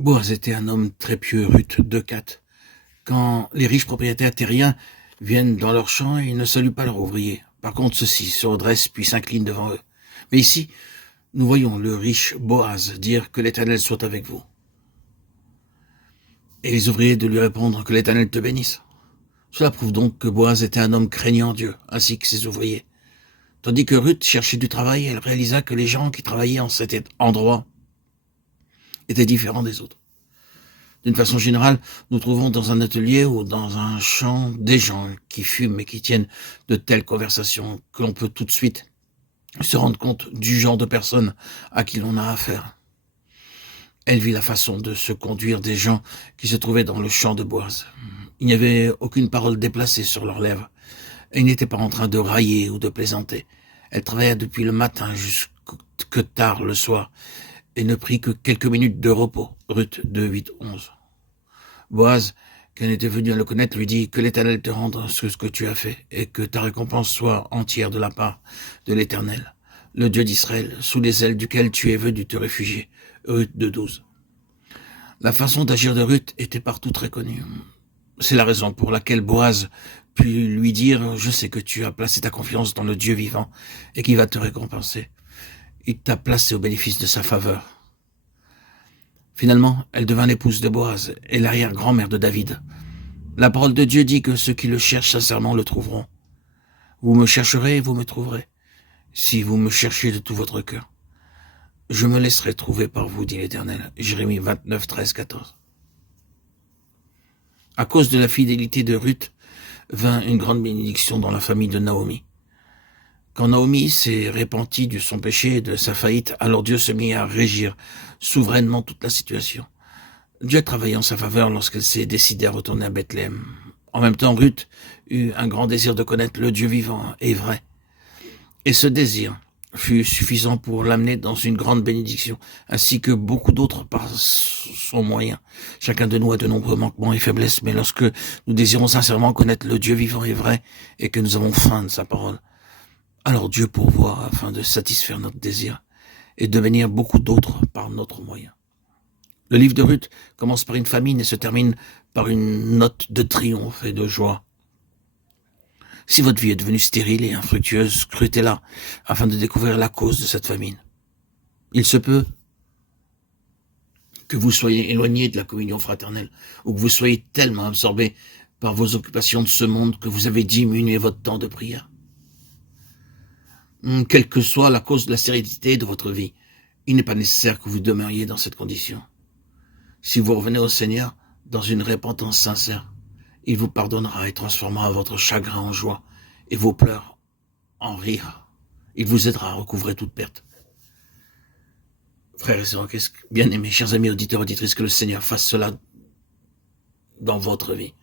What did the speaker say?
Boaz était un homme très pieux, Ruth 2,4. Quand les riches propriétaires terriens viennent dans leurs champs, ils ne saluent pas leurs ouvriers. Par contre, ceux-ci se redressent puis s'inclinent devant eux. Mais ici, nous voyons le riche Boaz dire que l'Éternel soit avec vous. Et les ouvriers de lui répondre que l'Éternel te bénisse. Cela prouve donc que Boaz était un homme craignant Dieu, ainsi que ses ouvriers. Tandis que Ruth cherchait du travail, elle réalisa que les gens qui travaillaient en cet endroit étaient différents des autres. D'une façon générale, nous trouvons dans un atelier ou dans un champ des gens qui fument et qui tiennent de telles conversations que l'on peut tout de suite se rendre compte du genre de personnes à qui l'on a affaire. Elle vit la façon de se conduire des gens qui se trouvaient dans le champ de Boaz. Il n'y avait aucune parole déplacée sur leurs lèvres. Elle n'était pas en train de railler ou de plaisanter. Elle travailla depuis le matin jusque tard le soir et ne prit que quelques minutes de repos. Ruth 2, 8, 11. Boaz, qu'elle était venue à le connaître, lui dit que l'Éternel te rende ce que tu as fait et que ta récompense soit entière de la part de l'Éternel, le Dieu d'Israël, sous les ailes duquel tu es venu te réfugier. Ruth 2, 12. La façon d'agir de Ruth était partout très connue. C'est la raison pour laquelle Boaz put lui dire « Je sais que tu as placé ta confiance dans le Dieu vivant et qui va te récompenser. Il t'a placé au bénéfice de sa faveur. » Finalement, elle devint l'épouse de Boaz et l'arrière-grand-mère de David. La parole de Dieu dit que ceux qui le cherchent sincèrement le trouveront. Vous me chercherez et vous me trouverez, si vous me cherchez de tout votre cœur. Je me laisserai trouver par vous, dit l'Éternel. Jérémie 29, 13, 14. À cause de la fidélité de Ruth, vint une grande bénédiction dans la famille de Naomi. Quand Naomi s'est repentie de son péché et de sa faillite, alors Dieu se mit à régir souverainement toute la situation. Dieu a travaillé en sa faveur lorsqu'elle s'est décidée à retourner à Bethléem. En même temps, Ruth eut un grand désir de connaître le Dieu vivant et vrai. Et ce désir fut suffisant pour l'amener dans une grande bénédiction, ainsi que beaucoup d'autres par son moyen. Chacun de nous a de nombreux manquements et faiblesses, mais lorsque nous désirons sincèrement connaître le Dieu vivant et vrai, et que nous avons faim de sa parole, alors Dieu pourvoit afin de satisfaire notre désir et de bénir beaucoup d'autres par notre moyen. Le livre de Ruth commence par une famine et se termine par une note de triomphe et de joie. Si votre vie est devenue stérile et infructueuse, scrutez-la afin de découvrir la cause de cette famine. Il se peut que vous soyez éloigné de la communion fraternelle ou que vous soyez tellement absorbé par vos occupations de ce monde que vous avez diminué votre temps de prière. Quelle que soit la cause de la stérilité de votre vie, il n'est pas nécessaire que vous demeuriez dans cette condition. Si vous revenez au Seigneur dans une repentance sincère, il vous pardonnera et transformera votre chagrin en joie et vos pleurs en rire. Il vous aidera à recouvrer toute perte. Frères et sœurs, bien-aimés, chers amis auditeurs, auditrices, que le Seigneur fasse cela dans votre vie.